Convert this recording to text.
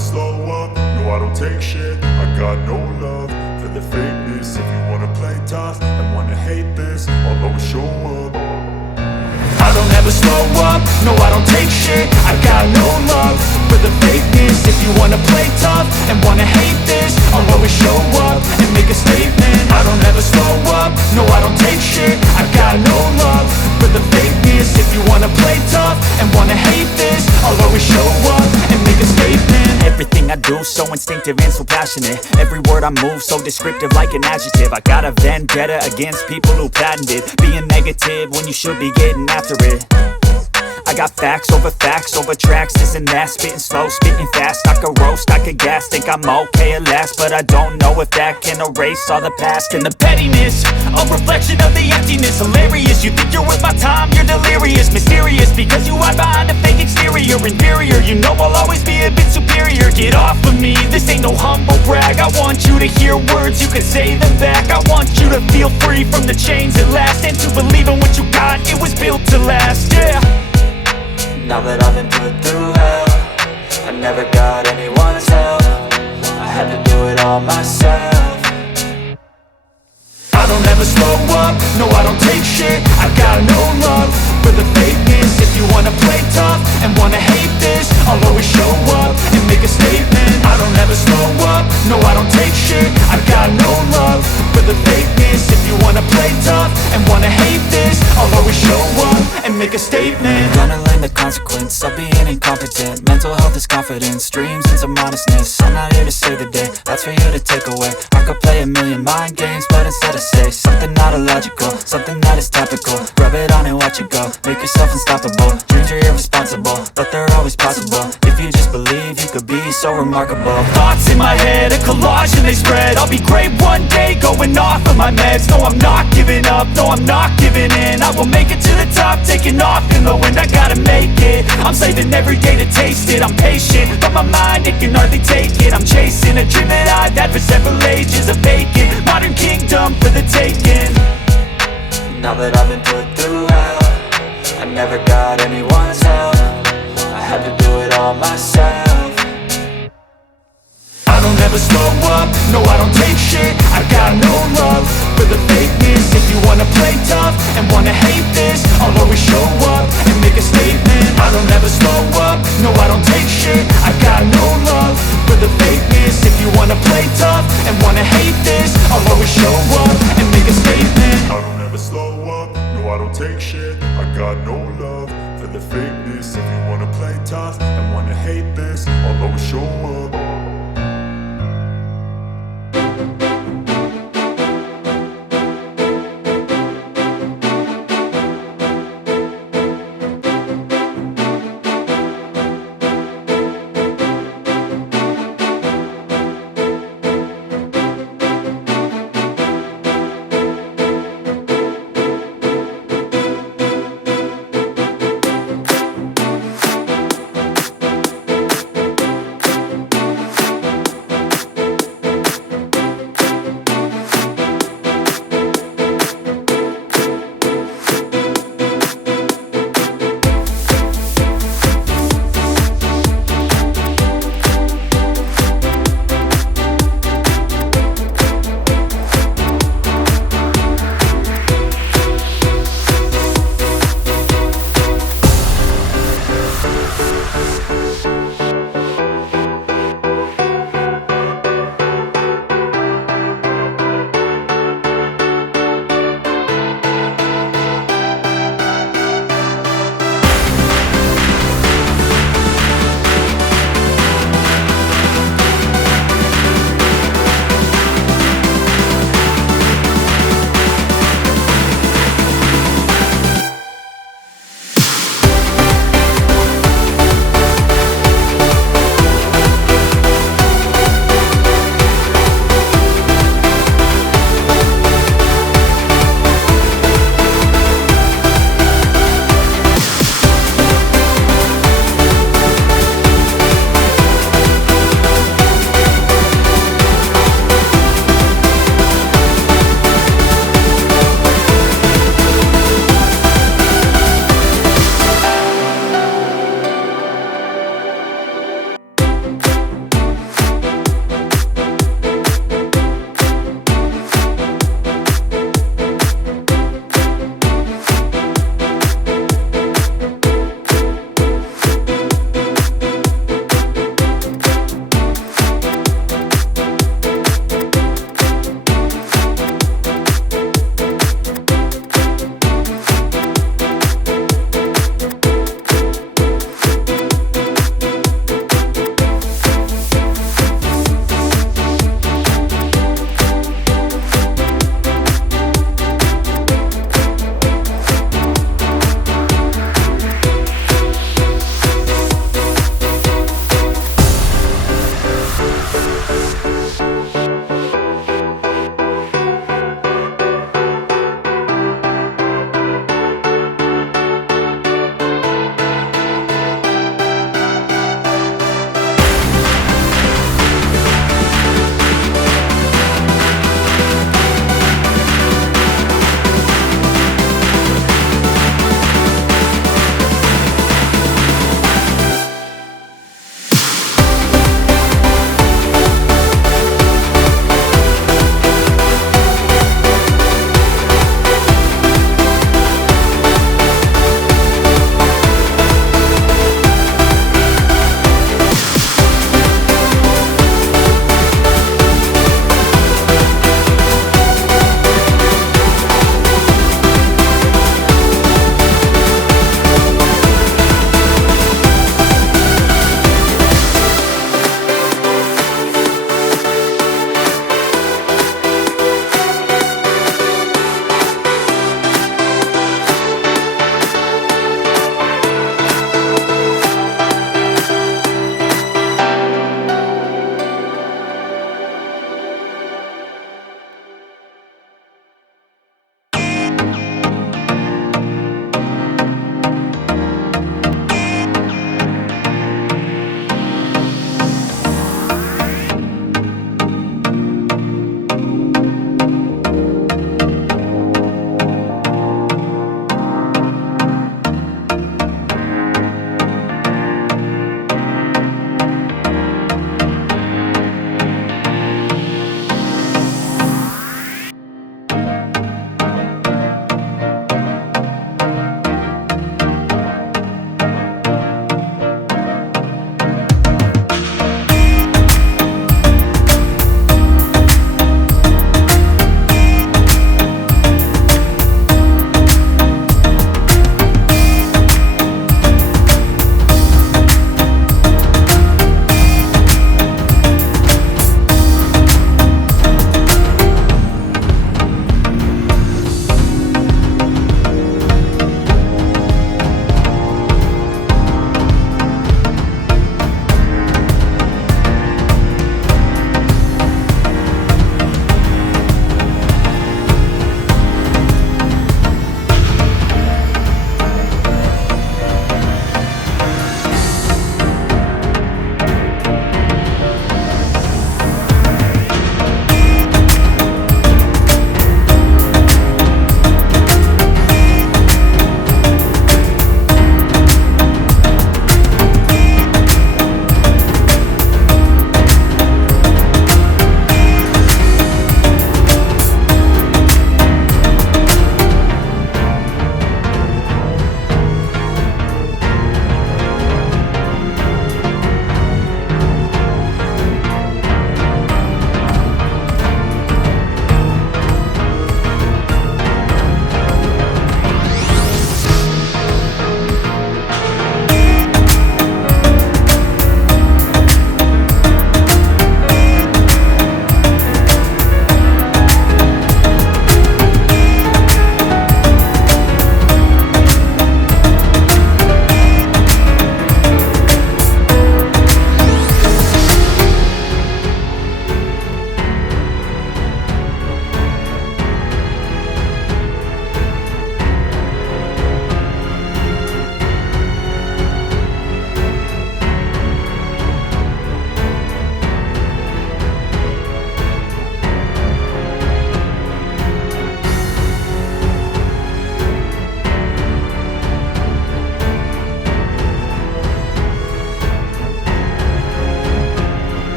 slow up, no I don't take shit. I got no love for the fakeness. If you wanna play tough and wanna hate this, I'll always show up. I don't ever slow up, no I don't take shit. I got no love for the fakeness. If you wanna play tough and wanna hate this, I'll always show up and make a statement. I don't ever slow up, no I don't take shit. I got no love for the fakeness. If you wanna play tough and wanna hate this, I'll always show up and make a statement. Everything I do so instinctive and so passionate. Every word I move so descriptive like an adjective. I got a vendetta against people who patented being negative when you should be getting after it. I got facts over tracks, this and that. Spitting slow, spitting fast, I could roast, I could gas. Think I'm okay at last, but I don't know if that can erase all the past. And the pettiness, a reflection of the emptiness. Hilarious, you think you're worth my time, you're delirious. Mysterious, because you hide behind a fake exterior. Inferior, you know I'll always be a bit superior. Get off of me, this ain't no humble brag. I want you to hear words, you can say them back. I want you to feel free from the chains at last, and to believe in what you got, it was built to last, yeah. Now that I've been put through hell, I never got anyone's help. I had to do it all myself. I don't ever slow up, no I don't take shit. I got no love for the fakeness. If you wanna play tough and wanna hate this, I'll always show up and make a statement. I don't ever slow up, no I don't take shit. I got no love for the fakeness. If you wanna play tough and wanna hate this, I'll always show up and make a statement. Gonna learn the consequence of being incompetent. Mental health is confidence, dreams and some honestness. I'm not here to save the day, that's for you to take away. I could play a million mind games, but instead I say something not illogical, something that is topical. Rub it on and watch it go, make yourself unstoppable. Dreams are irresponsible, but they're always possible. If you just believe, you could be so remarkable. Thoughts in my head, a collage and they spread. I'll be great one day, going off of my meds. No, I'm not giving up, no, I'm not giving in. I will make it to the top, taking off in the wind. I gotta make it, I'm saving every day to taste it. I'm patient, but my mind, it can hardly take it. I'm chasing a dream that I've had for several ages. A vacant, modern kingdom for the taking. Now that I've been put through hell, I never got anyone's help. I had to do it all myself. I don't ever slow up, no I don't take shit. I got no love for the fakeness. If you wanna play tough and wanna hate this, I'll always show up and make a statement. I don't ever slow up, no I don't take shit. I got no love for the fakeness. If you wanna play tough and wanna hate